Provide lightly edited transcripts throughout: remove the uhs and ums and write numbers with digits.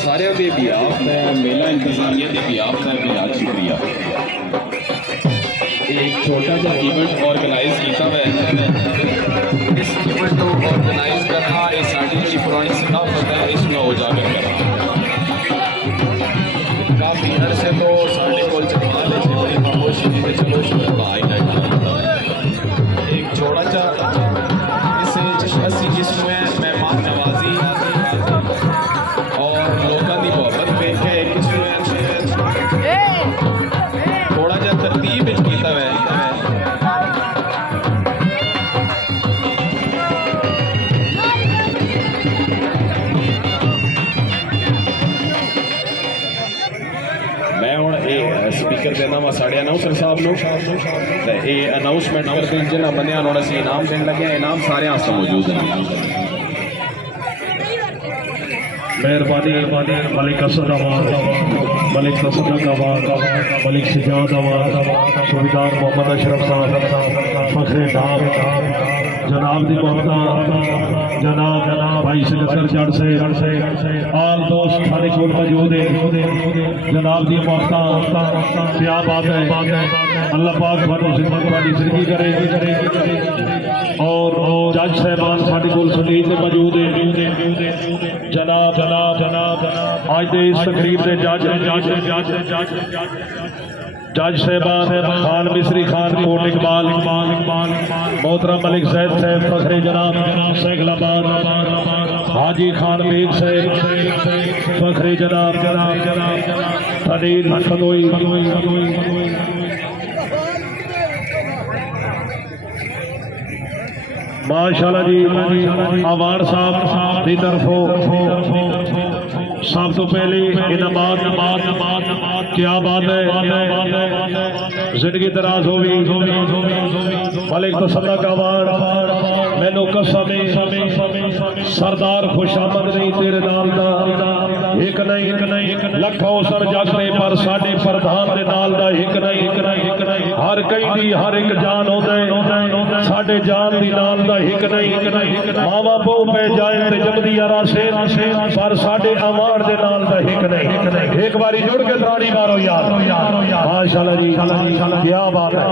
सारे के बिहाफ मेला इंतजामिया के बिहाफ का बेहद शुक्रिया। एक छोटा सा इवेंट ऑर्गेनाइज किया हुआ है। इस इवेंट को ऑर्गेनाइज करना ये साड़ी पुरानी सकाफत है, इसमें उजागर करना काफ़ी अरसे तो साढ़े को जमाल है बड़ी खामोशी थी, चलो शुरू आई एक छोटा सा इसमें मेहमान नवाजी और लोगों की मोहब्बत देखे थोड़ा जा तरतीब किया है। मैं हूँ ये स्पीकर देना वा साढ़े अनाउंसर साहब को ये अनाउंसमेंट करते हैं जिन्होंने बंदियां नोड़ा सी इनाम देने लगे। इनाम सारे आस्ते मौजूद हैं। मेहरबानी मलिक असद आवाज, मलिक तसदक आवाज, मलिक सिजाद आवाज, सूबेदार मोहम्मद अशरफ साहब, फखरे डाक जनाब दी मोहब्बत जनाब भाई सिकंदर जट से आल दोस्त सारे कोल मौजूद है जनाब दी मोहब्बत क्या बात है अल्लाह पाक थानू जिंदगी वाली जिंदगी करे और जज साहबान साडे कोल सुनील ते मौजूद है जनाब आज दे इस तकरीब दे जज साहबान खान मिस्री खान कोट इकबाल मोहतरम मलिक जैद साहब फखरे जनाब सैगलाबाद हाजी खान बेग साहब फखरे जनाब तनील फतोई माशाल्लाह जी अवार्ड साहब की तरफों सब तो पहले इनामात क्या बात है जिंदगी दराज होगी मलिक तो सदा का अवार्ड मैनू कसम सरदार खुशामद नहीं तेरे नाल दा एक नहीं लखों सर जागते पर साडे प्रधान दे नाल दा एक नहीं हर कई दी हर एक जान होंदे साडे जान दी नाल दा एक नहीं मावा बहु पे जाए ते जमदी यारा से पर साडे अवार्ड दे नाल दा एक नहीं एक बारी जुड़ के ताड़ी मारो यार माशाल्लाह जी क्या बात है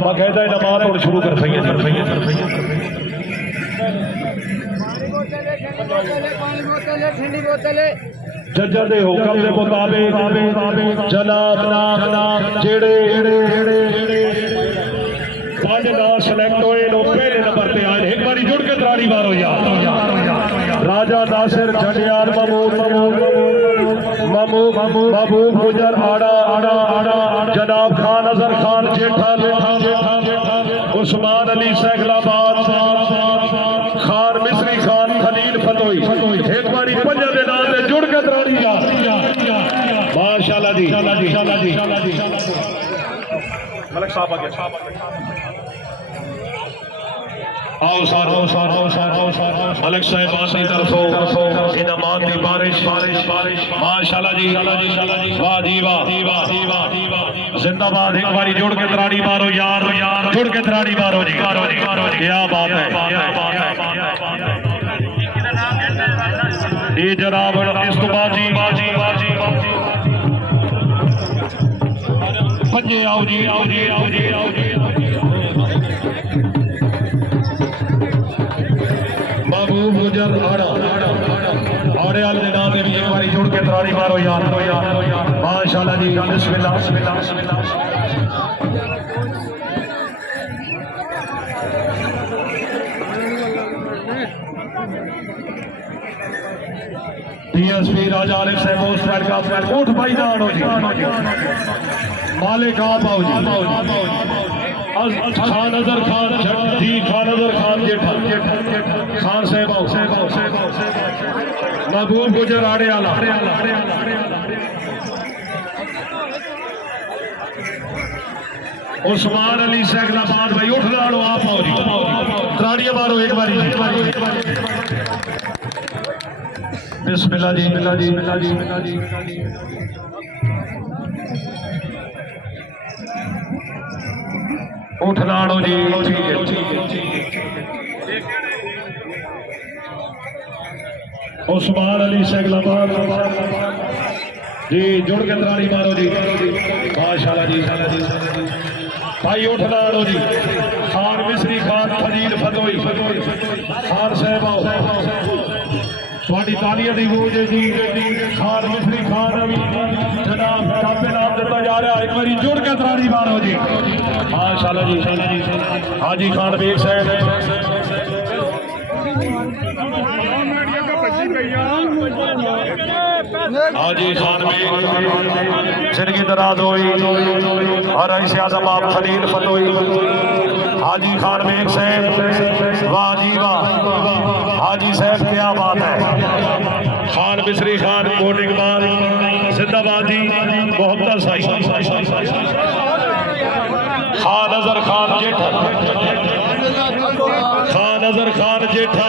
बाकायदा नमाज और शुरू कर सही जज्जा दे हुक्म दे मुताबिक जनाब जेड़े 5 नाम सिलेक्ट होए नो पहले नंबर पे आए एक बारी जुड़ के ताड़ी मारो यार राजा नासिर झंडियार महबूब गुजर आड़ा जनाब खान अजहर खान जेठा उस्मान अली सैगलाबाद खान मिस्री खान खलील फतोई एक बारी पंजा दे नाल ते जुड़ के ताड़ी यार माशाल्लाह जी मलिक साहब आ गया आओ सारो मलिक साहबान की तरफों इनामात की बारिश माशाल्लाह जी वाह जी वाह जिंदाबाद एक बारी जुड़ के ताड़ी मारो यार जुड़ के ताड़ी मारो जी क्या बात है ये जनाब इस तो बाजी पंजे आओ जी महबूब गुजर आड़े वाले नाम भी एक बारी जुड़ के ताड़ी मारो यार माशाल्लाह जी बिस्मिल्लाह डीएसपी राजा आरिफ साहब स्टैंड का उठ भाई ना आनो जी मालिक आप आओ जी खान अजहर खान जी खान अजहर खान जेठा खान साहब आओ महबूब गुजर आड़े वाला उस्मान अली सैगलाबाद भाई उठ लाड़ो आप आओ जी ताड़ियां मारो एक बारी बिस्मिल्लाह जी उठ लाड़ो जी उस्मान अली सैगलाबाद जी जुड़ के ताड़ी मारो जी माशाल्लाह जी भाई उठ लाड़ो जी खान मिस्री खान खलील फतोई खान साहब थोड़ी तालियां दी गूंज जी खान मिस्री खान जनाब कापे नाम दिता जा रहा एक बारी जुड़ के ताड़ी मारो जी माशाल्लाह जी हाजी खान बेग साहब हाजी खान बेग जिंदगी दराज हुई और ऐसे आजम आप खलील फतोई हाजी खान बेग साहब वाह जी वाह हाजी साहब क्या बात है खान मिस्री खान कोट इकबाल जिंदाबाद जी मोहब्बत साई खान अजहर खान जेठा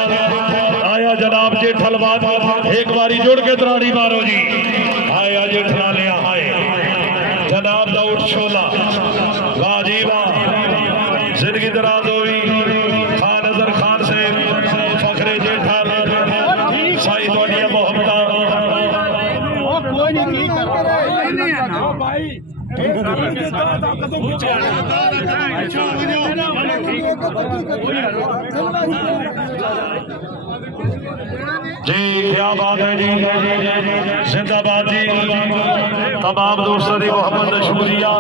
आया जनाब जेठलवाद एक बारी जुड़ के ताड़ी मारो जी आया जेठा लिया आए जनाब दाऊद शोला वाह जी वाह जिंदगी दराज हुई खान अजहर खान साई थोड़िया मोहब्बत जी क्या बात है जी जिंदाबाद जी तमाम दोस्तों की मोहब्बत का शुक्रिया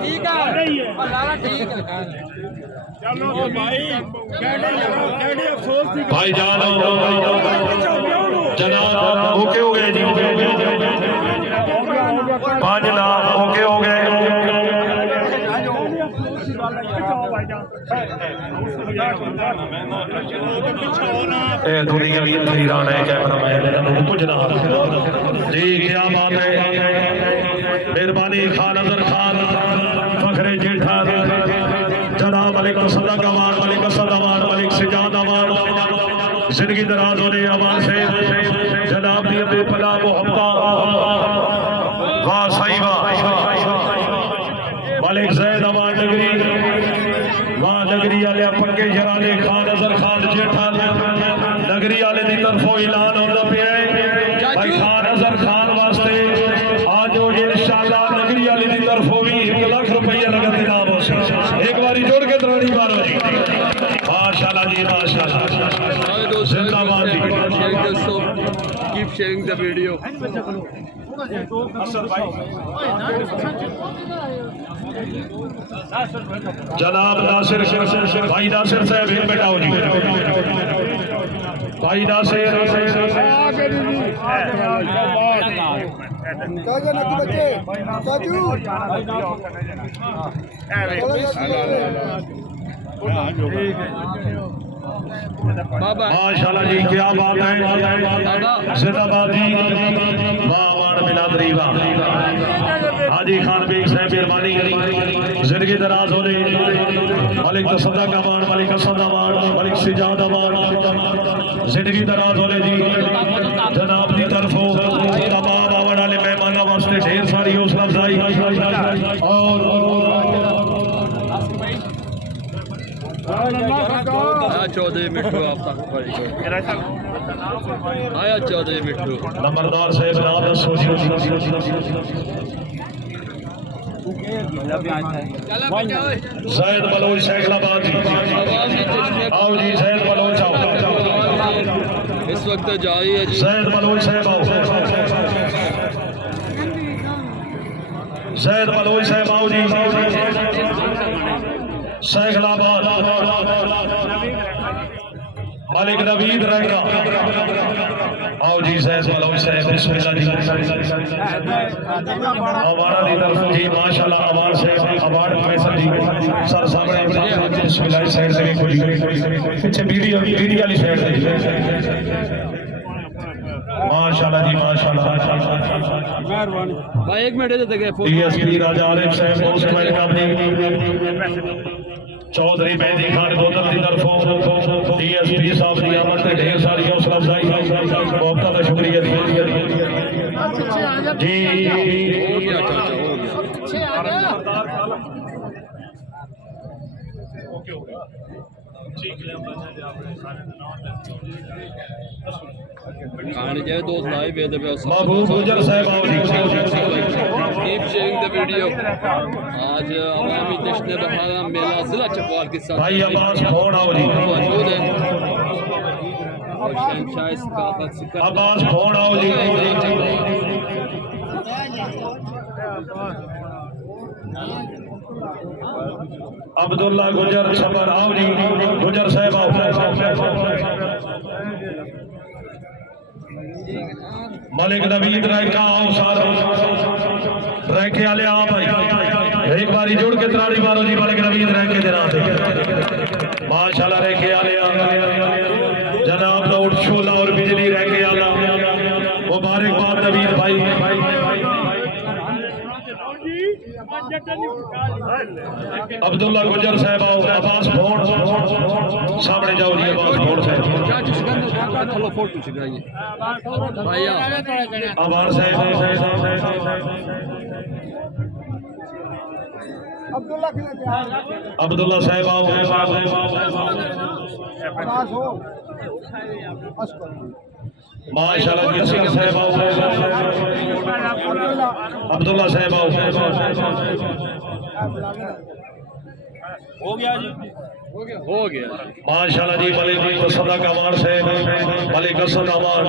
ठीक है लाला ठीक है चलो भाई जान जनाब ओके हो गए जी 5 नाम ओके हो गए दुनिया भी हैरान है कैमरा मैन कुछ ना जी क्या बात है मेहरबानी खान अजहर खान फखरे जेठा जनाब मलिक असद अवान मलिक असद अवान मलिक सिजाद अवान जिंदगी दराज होने अवान से जनाब दी बेपला मोहब्बत वाह साई वाह मलिक जैद अवान नगरी वाह नगरी वाले पक्के जराले खान अजहर खान जेठा नगरी वाले की तरफों ऐलान होता पे भाई खान अजहर खान वास्ते आज इंशाअल्लाह नगरी वाले की तरफों भी 1 लाख रुपया लगन इनाम हो एक बारी जोड़ के त्राणी मारो जी माशाल्लाह जी माशाल्लाह जिंदाबाद जी कीप शेयरिंग द वीडियो जनाब नासिर भाई नासिर साहब एक बैठाओ जी भाई नासिर बाबा माशाल्लाह जी क्या बात है जिंदाबाद जी वाह वाह बिलादरी वाह हाजी खान बेग साहब मेहरबानी जिंदगी दराज होने मलिक तसद्दुक अवान मलिक असद अवान मलिक सिजाद अवान जिंदगी दराज होने जी जनाब की तरफों तमाम आवन वाले मेहमानों वास्ते ढेर सारी हौसला अफजाई और आया चौधरी मिट्टू आप तक आया चौधरी मिट्टू नंबरदार साहब नाम दसो जैद बलोच सैखलाबाद जी आओ जी जैद बलोच आओ इस वक्त जारी है जी जैद बलोच साहब आओ जैद बलोच साहब आओ जी सैखलाबाद मालिक नवीद रहेगा आओ जी जैद बलोच साहब बिस्मिल्लाह जी हमारा दी तरफ जी माशाल्लाह अवार्ड से अवार्ड फैसल जी सर सामने बिस्मिल्लाह साइड से देखो जी पीछे वीडियो वाली साइड से माशाल्लाह जी माशाल्लाह भाई 1 मिनट दे गए डीएसपी राजा आरिफ साहब मोस्ट वेलकम जी चौधरी मेहदी खान बोतल की तरफों डीएसपी साहब की आमद से ढेर सारी हौसला अफजाई मुआवजा का शुक्रिया जी कहानी जाए दोस्त लाइव है महबूब गुजर साहब आओ जी कीप शेयरिंग द वीडियो आज अवामी जश्न बहारा मेला जिला चकवाल के साथ भाई अब्बास फोन आओ जी मौजूद है और शहंशाह सकाफत सिकर अब्बास फोन आओ जी अब्दुल्ला गुजर छबर आओ जी गुजर साहब आओ मलिक नवीद रैका आओ सारा रैके वाले आओ भाई एक बारी जुड़ के त्राड़ी मारो जी मलिक नवीद रैके दे नाम माशाल्लाह रैके वाले जनाब लाउड शोला और बिजली रैके वाला मुबारकबाद नवीद भाई अब्दुल्ला गुजर साहब आओ अब्बास फोन सामने जाओ जी अब्बास फोन साहब चलो फोटो छिकाइए भैया अब्बास साहब अब्दुल्ला साहब आओ माशाल्लाह जी सिंह साहब आओ अब्दुल्ला साहब आओ हो गया माशाल्लाह जी मलिक सदाक अवान साहब मलिक असद अवान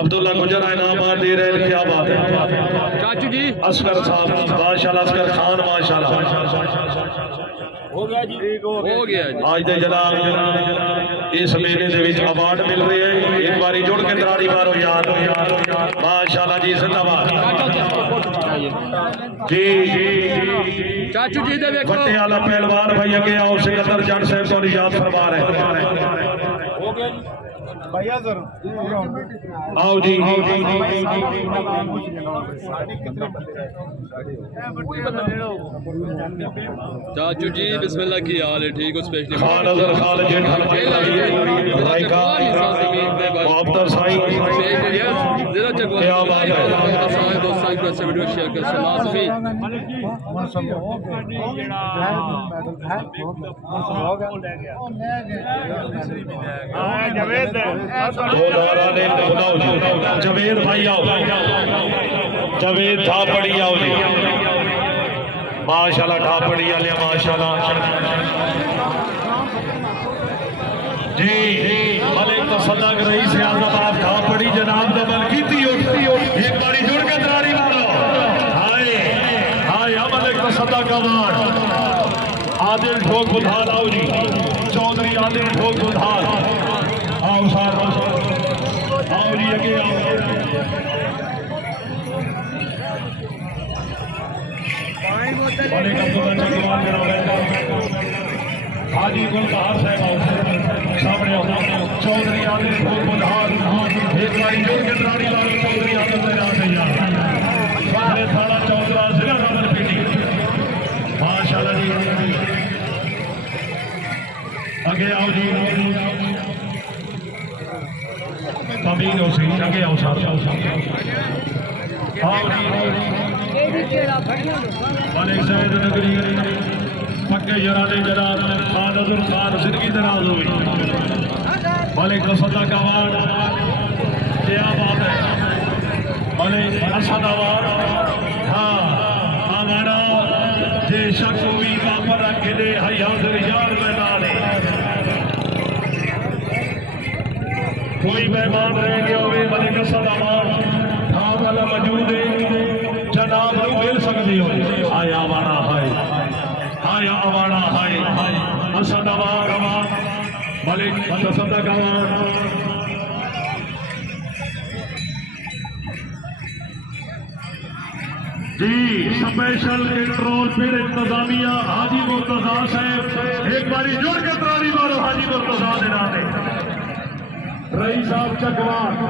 अब्दुल्ला गुजर इनामात दे रहे हैं क्या बात है चाचू जी असगर साहब माशाल्लाह असगर खान माशाल्लाह हो गया जी आज दे जनाब इस मेले दे विच अवार्ड मिल रहे हैं एक बारी जुड़ के तराड़ी मारो यार माशाल्लाह जी जिंदाबाद जी चाचू जी दे देखो बट्टे वाला पहलवान भाई अगे आओ सिकंदर जट साहब को याद फरमा रहे आओ जी चाचू जी बिस्मिल्लाह की हाल है ठीक हो स्पेशली खान अजहर खान जेठ रायका मुअत्तर साईं क्या बात है दोस्तों को अच्छा वीडियो शेयर कर लाजमी जवेद भाई आओ जवेद थापड़ी आओ जी माशाल्लाह थापड़ी वाले माशाल्लाह जी मलिक सदक रईस आज़ाद थापड़ी जनाब दबल की थी एक बारी जुड़ के तरारी मारो हाय हाय मलिक सदक अवार्ड आदिल ठोक बुधाल आओ जी चौधरी आदिल ठोक बुधाल आओ सार आओ जी अगे आओ मलिक अब्दुल्ला चकवाल जनाब हाजी गुलबहार साहब आओ सामने आओ चौधरी आदिल ठोक बुधाल एक बारी जोड़ के तराड़ी मारो चौधरी आदिल तैयार सामने थाना चौधरा जिला रावलपिंडी माशाल्लाह जी आगे आओ जी तमीन हो सी आगे आओ साहब आओ जी मलिक सैयद नगरी पक्के जराने जनाब खान अजहर खान जिंदगी दराज हुई मलिक सदक अवार्ड क्या बात है मलिक असद अवार्ड हाँ आवारा जे शख्स भी वापर रखे दे हयाजर यार मैदान कोई मेहमान रह गया हो मलिक असद अवार्ड हाँ वाला मौजूद है जनाब को मिल सकती हो हाय आवारा हाय हाय आवारा हाय असद अवार्ड मलिक सदक अवार्ड जी स्पेशल कंट्रोल फिर इंतजामिया हाजी मुर्तजा साहब एक बारी जोड़ के तरारी मारो हाजी मुर्तजा दे नाम रईस साहब चकवाल